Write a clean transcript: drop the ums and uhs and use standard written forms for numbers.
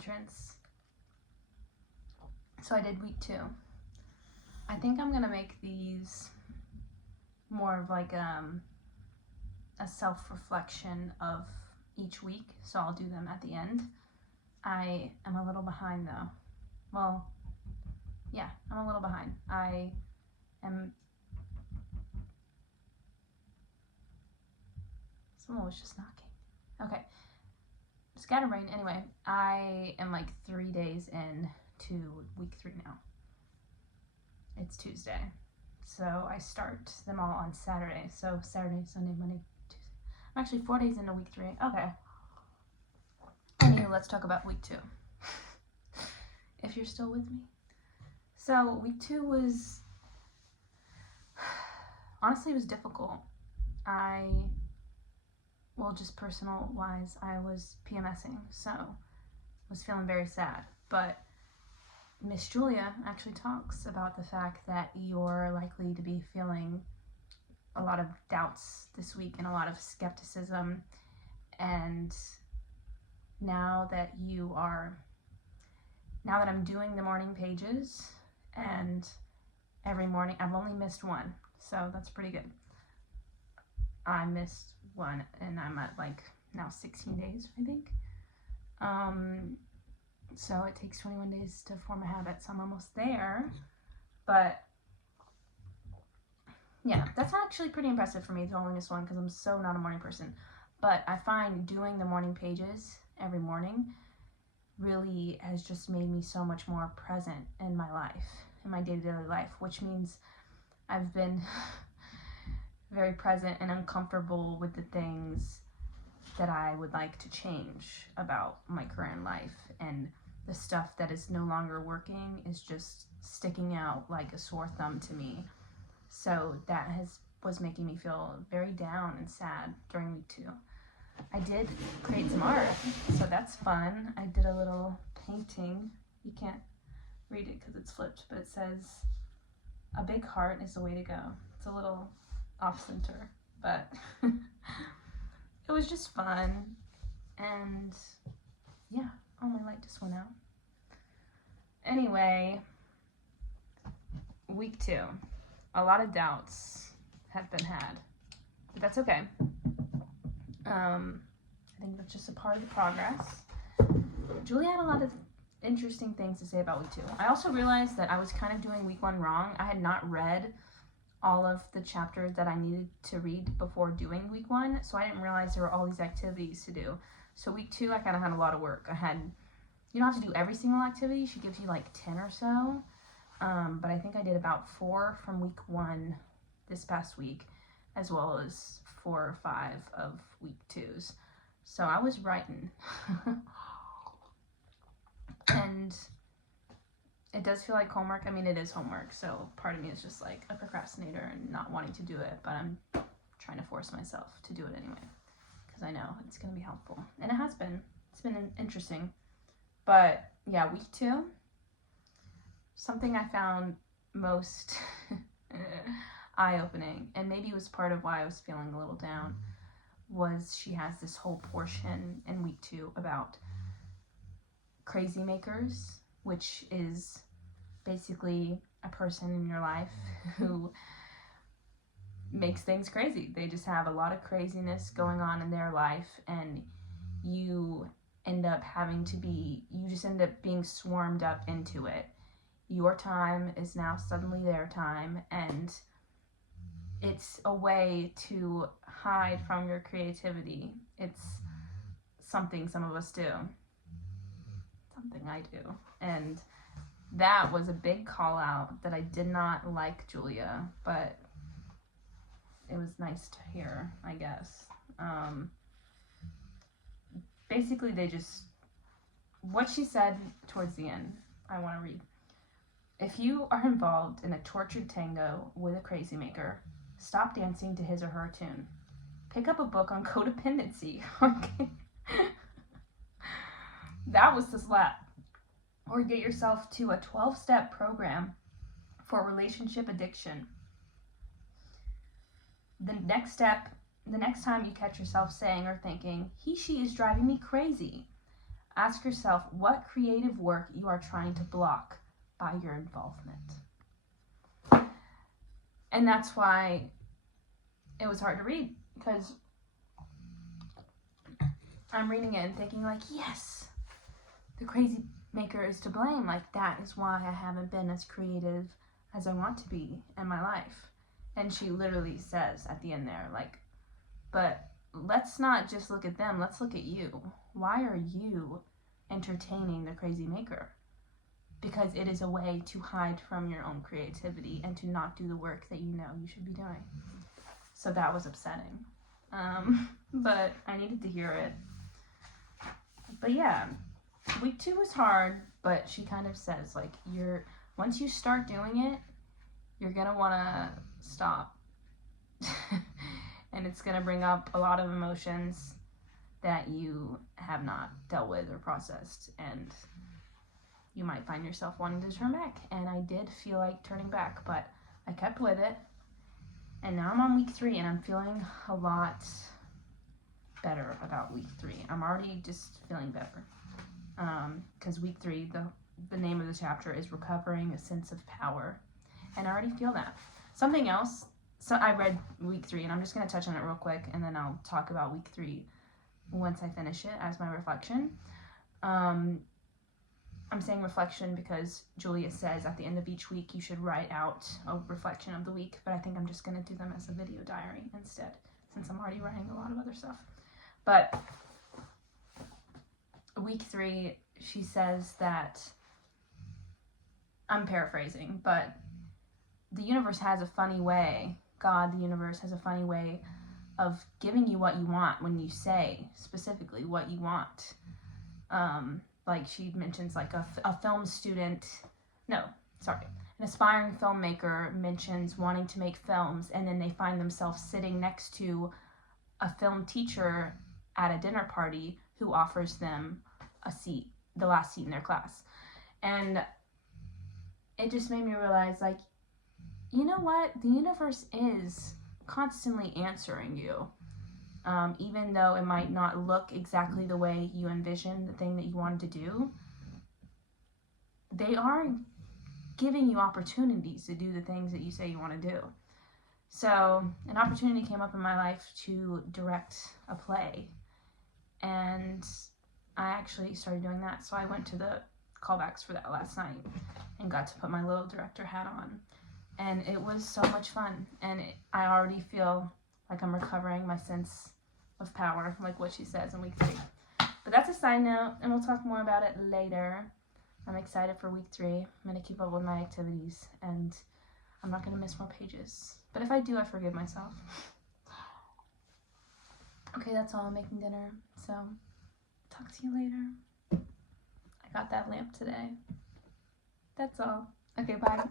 entrance. So I did week 2. I think I'm gonna make these more of like a self-reflection of each week, so I'll do them at the end. I am a little behind though. Well, yeah, I'm a little behind. Someone was just knocking. Okay. Scatterbrain. Anyway, I am like 3 days in to week 3 now. It's Tuesday. So I start them all on Saturday. So Saturday, Sunday, Monday, Tuesday. I'm actually 4 days into week 3. Okay. Anyway, let's talk about week 2. If you're still with me. So week 2 was, honestly, it was difficult. Just personal wise, I was PMSing, so was feeling very sad. But Miss Julia actually talks about the fact that you're likely to be feeling a lot of doubts this week and a lot of skepticism. And now that I'm doing the morning pages, and every morning, I've only missed one, so that's pretty good. I missed one, and I'm at like now 16 days, I think. So it takes 21 days to form a habit, so I'm almost there. But yeah, that's actually pretty impressive for me to only miss one, because I'm so not a morning person. But I find doing the morning pages every morning really has just made me so much more present in my life, in my day-to-day life, which means I've been very present and uncomfortable with the things that I would like to change about my current life, and the stuff that is no longer working is just sticking out like a sore thumb to me. So that was making me feel very down and sad during week 2. I did create some art, so that's fun. I did a little painting. You can't read it because it's flipped, but it says, "A big heart is the way to go." It's a little off-center, but it was just fun. And yeah, oh, my light just went out. Anyway, week 2, a lot of doubts have been had, but that's okay. I think that's just a part of the progress. Julie had a lot of interesting things to say about week 2. I also realized that I was kind of doing week 1 wrong. I had not read all of the chapters that I needed to read before doing week 1, so I didn't realize there were all these activities to do. So week 2, I kind of had a lot of work. You don't have to do every single activity. She gives you like 10 or so, but I think I did about 4 from week 1 this past week, as well as 4 or 5 of week 2's. So I was writing. And it does feel like homework. I mean, it is homework, so part of me is just like a procrastinator and not wanting to do it, but I'm trying to force myself to do it anyway, because I know it's going to be helpful. And it has been. It's been interesting. But yeah, week 2, something I found most eye-opening, and maybe it was part of why I was feeling a little down, was she has this whole portion in week 2 about crazy makers, which is basically a person in your life who makes things crazy. They just have a lot of craziness going on in their life, and you just end up being swarmed up into it. Your time is now suddenly their time, and it's a way to hide from your creativity. It's something some of us do. Something I do. And that was a big call out that I did not like Julia, but it was nice to hear, I guess. Basically, what she said towards the end, I want to read. If you are involved in a tortured tango with a crazy maker, stop dancing to his or her tune. Pick up a book on codependency. Okay. That was the slap. Or get yourself to a 12-step program for relationship addiction. The next time you catch yourself saying or thinking, he, she is driving me crazy, Ask yourself what creative work you are trying to block by your involvement. And that's why it was hard to read, because I'm reading it and thinking like, yes, the crazy maker is to blame. Like, that is why I haven't been as creative as I want to be in my life. And she literally says at the end there, like, but let's not just look at them, let's look at you. Why are you entertaining the crazy maker? Because it is a way to hide from your own creativity and to not do the work that you know you should be doing. So that was upsetting. But I needed to hear it. But yeah, week 2 was hard, but she kind of says, like, once you start doing it, you're gonna wanna stop. And it's gonna bring up a lot of emotions that you have not dealt with or processed, and you might find yourself wanting to turn back. And I did feel like turning back, but I kept with it. And now I'm on week 3, and I'm feeling a lot better about week 3. I'm already just feeling better. Because week 3, the name of the chapter is Recovering a Sense of Power. And I already feel that. Something else, so I read week 3, and I'm just going to touch on it real quick, and then I'll talk about week 3 once I finish it as my reflection. I'm saying reflection because Julia says at the end of each week you should write out a reflection of the week, but I think I'm just going to do them as a video diary instead, since I'm already writing a lot of other stuff. But week 3, she says that, I'm paraphrasing, but the universe has a funny way, God, the universe has a funny way of giving you what you want when you say specifically what you want. Like she mentions, like a film student, an aspiring filmmaker mentions wanting to make films, and then they find themselves sitting next to a film teacher at a dinner party who offers them a seat, the last seat in their class. And it just made me realize, like, you know what? The universe is constantly answering you. Even though it might not look exactly the way you envision the thing that you wanted to do, they are giving you opportunities to do the things that you say you want to do. So an opportunity came up in my life to direct a play, and I actually started doing that. So I went to the callbacks for that last night and got to put my little director hat on, and it was so much fun. And I already feel like I'm recovering my sense of power, like what she says in week 3. But that's a side note, and we'll talk more about it later. I'm excited for week 3. I'm going to keep up with my activities, and I'm not going to miss more pages. But if I do, I forgive myself. Okay, that's all. I'm making dinner, so talk to you later. I got that lamp today. That's all. Okay, bye.